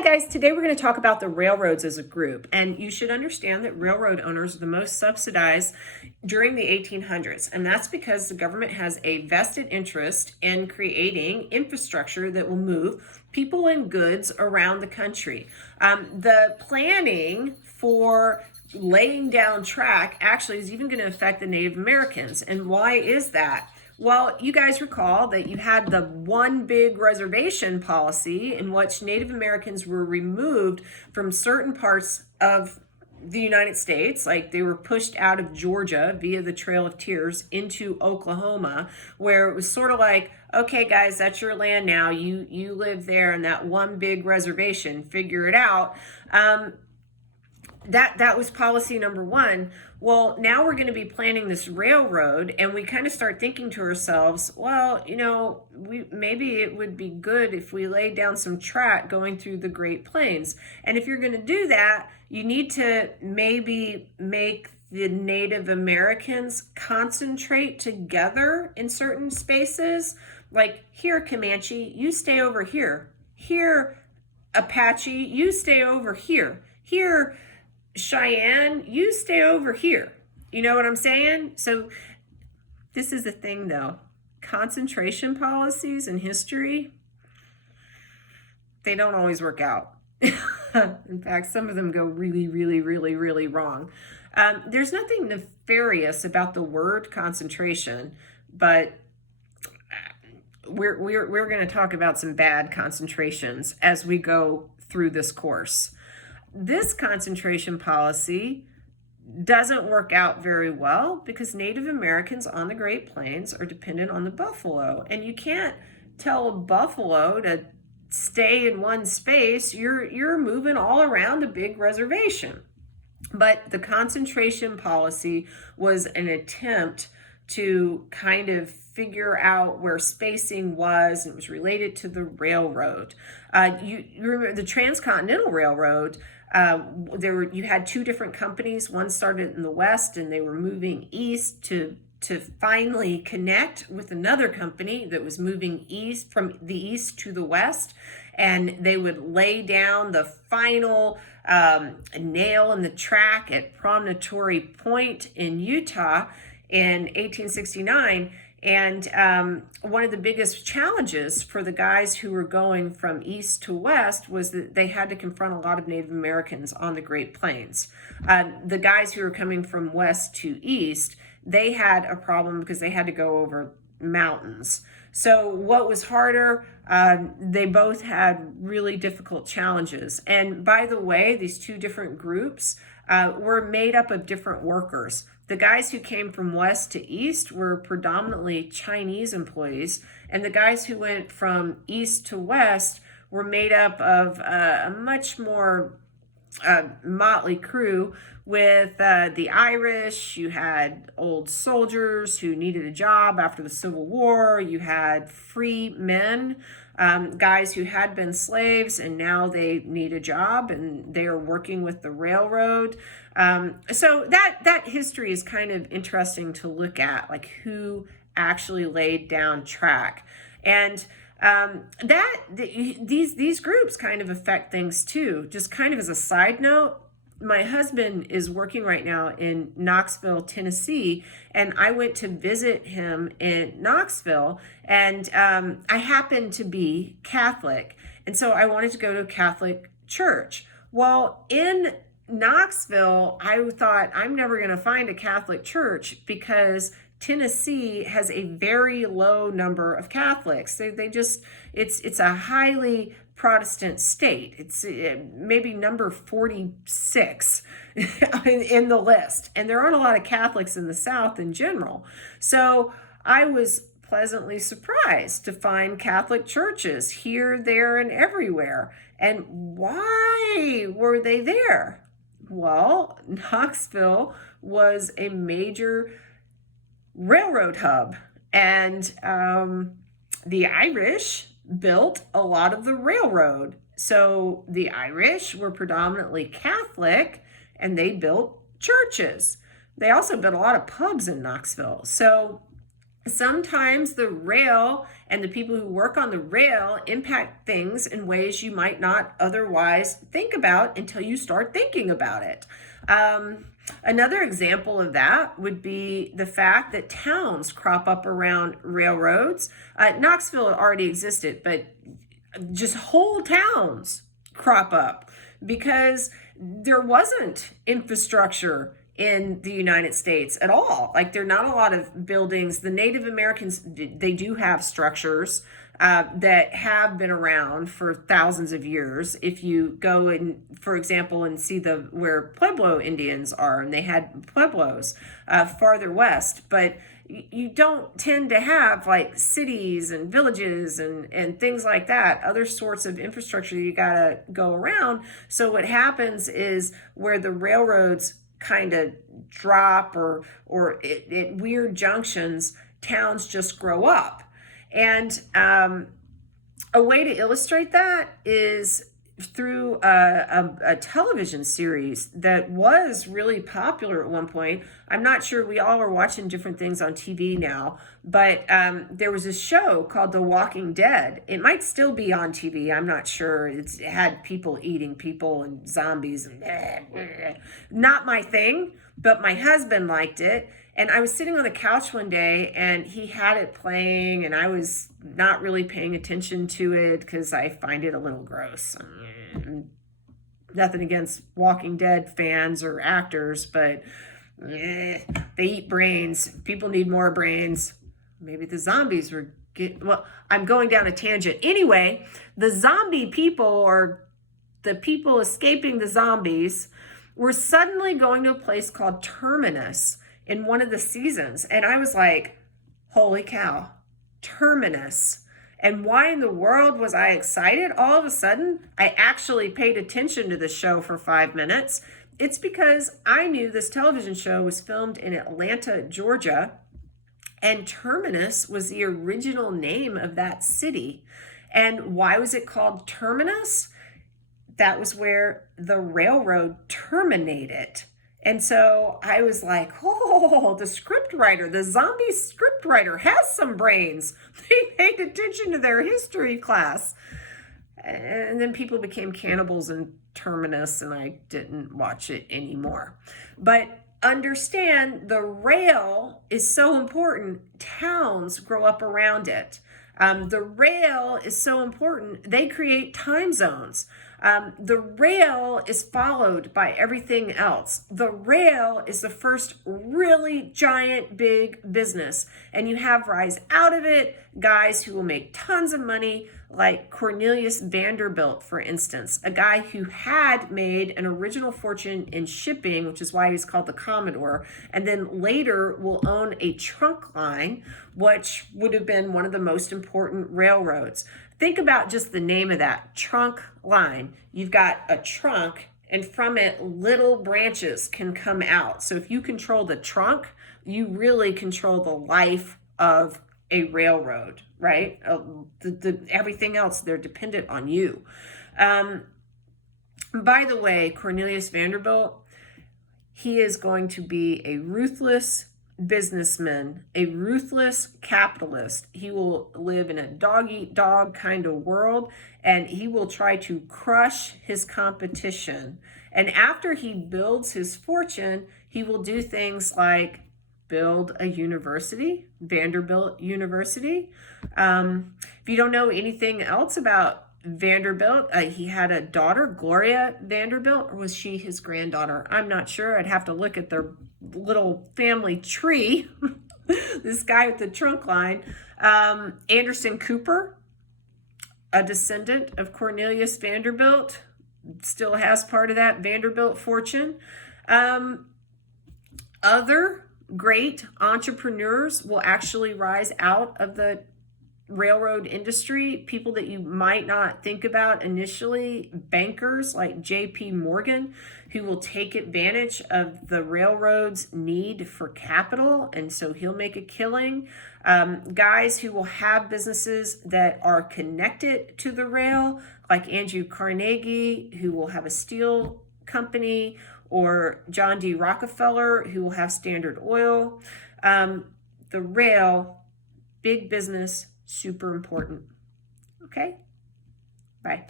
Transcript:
Hi guys, today we're going to talk about the railroads as a group, and you should understand that railroad owners are the most subsidized during the 1800s, and that's because the government has a vested interest in creating infrastructure that will move people and goods around the country. The planning for laying down track actually is even going to affect the Native Americans. And why is that? Well, you guys recall that you had the one big reservation policy in which Native Americans were removed from certain parts of the United States, like they were pushed out of Georgia via the Trail of Tears into Oklahoma, where it was sort of like, okay, guys, that's your land now. You live there in that one big reservation. Figure it out. That was policy number one. Well, now we're going to be planning this railroad, and we kind of start thinking to ourselves, well, maybe it would be good if we laid down some track going through the Great Plains. And if you're going to do that, you need to maybe make the Native Americans concentrate together in certain spaces. Like, here, Comanche, you stay over here. Here, Apache, you stay over here. Here, Cheyenne, you stay over here. You know what I'm saying? So this is the thing though. Concentration policies in history, they don't always work out. In fact, some of them go really, really, really, really wrong. There's nothing nefarious about the word concentration, but we're going to talk about some bad concentrations as we go through this course. This concentration policy doesn't work out very well because Native Americans on the Great Plains are dependent on the buffalo. And you can't tell a buffalo to stay in one space. You're moving all around a big reservation. But the concentration policy was an attempt to kind of figure out where spacing was, and it was related to the railroad. You remember the Transcontinental Railroad. You had two different companies. One started in the west, and they were moving east to finally connect with another company that was moving east, from the east to the west, and they would lay down the final nail in the track at Promontory Point in Utah in 1869. And one of the biggest challenges for the guys who were going from east to west was that they had to confront a lot of Native Americans on the Great Plains. The guys who were coming from west to east, they had a problem because they had to go over mountains. So what was harder? They both had really difficult challenges. And by the way, these two different groups were made up of different workers. The guys who came from west to east were predominantly Chinese employees, and the guys who went from east to west were made up of a much more motley crew with the Irish. You had old soldiers who needed a job after the Civil War. You had free men, guys who had been slaves and now they need a job and they are working with the railroad. So that history is kind of interesting to look at, like who actually laid down track. And these groups kind of affect things too. Just kind of as a side note, my husband is working right now in Knoxville, Tennessee, and I went to visit him in Knoxville, and I happen to be Catholic, and so I wanted to go to a Catholic church. Well, in Knoxville, I thought I'm never going to find a Catholic church because Tennessee has a very low number of Catholics. It's a highly Protestant state. It's maybe number 46 in the list. And there aren't a lot of Catholics in the South in general. So I was pleasantly surprised to find Catholic churches here, there, and everywhere. And why were they there? Well, Knoxville was a major railroad hub, and the Irish built a lot of the railroad. So the Irish were predominantly Catholic, and they built churches. They also built a lot of pubs in Knoxville. So Sometimes the rail and the people who work on the rail impact things in ways you might not otherwise think about until you start thinking about it. Another example of that would be the fact that towns crop up around railroads. Knoxville already existed, but just whole towns crop up because there wasn't infrastructure in the United States at all. Like, there are not a lot of buildings. The Native Americans, they do have structures that have been around for thousands of years. If you go and, for example, and see the where Pueblo Indians are, and they had Pueblos farther west, but you don't tend to have like cities and villages and things like that, other sorts of infrastructure you gotta go around. So what happens is where the railroads kind of drop or at weird junctions, towns just grow up. And a way to illustrate that is through a television series that was really popular at one point. I'm not sure, we all are watching different things on TV now, but there was a show called The Walking Dead. It might still be on TV. I'm not sure. It had people eating people and zombies and not my thing, but my husband liked it. And I was sitting on the couch one day and he had it playing, and I was not really paying attention to it because I find it a little gross. Nothing against Walking Dead fans or actors, but they eat brains. People need more brains. Maybe the zombies were well, I'm going down a tangent. Anyway, the zombie people, or the people escaping the zombies, were suddenly going to a place called Terminus in one of the seasons. And I was like, holy cow, Terminus. And why in the world was I excited? All of a sudden, I actually paid attention to the show for 5 minutes. It's because I knew this television show was filmed in Atlanta, Georgia, and Terminus was the original name of that city. And why was it called Terminus? That was where the railroad terminated. And so I was like, oh, the script writer, the zombie script writer has some brains. They paid attention to their history class. And then people became cannibals in Terminus, and I didn't watch it anymore. But understand, the rail is so important. Towns grow up around it. The rail is so important. They create time zones. The rail is followed by everything else. The rail is the first really giant big business, and you have rise out of it guys who will make tons of money, like Cornelius Vanderbilt, for instance, a guy who had made an original fortune in shipping, which is why he's called the Commodore, and then later will own a trunk line, which would have been one of the most important railroads. Think about just the name of that, trunk line. You've got a trunk, and from it, little branches can come out. So if you control the trunk, you really control the life of a railroad, right? Everything else, they're dependent on you. By the way, Cornelius Vanderbilt, he is going to be a ruthless businessman, a ruthless capitalist. He will live in a dog-eat-dog kind of world, and he will try to crush his competition. And after he builds his fortune, he will do things like build a university, Vanderbilt University. If you don't know anything else about Vanderbilt, he had a daughter, Gloria Vanderbilt, or was she his granddaughter? I'm not sure. I'd have to look at their little family tree. This guy with the trunk line. Anderson Cooper, a descendant of Cornelius Vanderbilt, still has part of that Vanderbilt fortune. Other great entrepreneurs will actually rise out of the railroad industry, people that you might not think about initially, bankers like J.P. Morgan, who will take advantage of the railroad's need for capital, and so he'll make a killing. Guys who will have businesses that are connected to the rail, like Andrew Carnegie, who will have a steel company, or John D. Rockefeller, who will have Standard Oil. The rail big business, super important. Okay? Bye.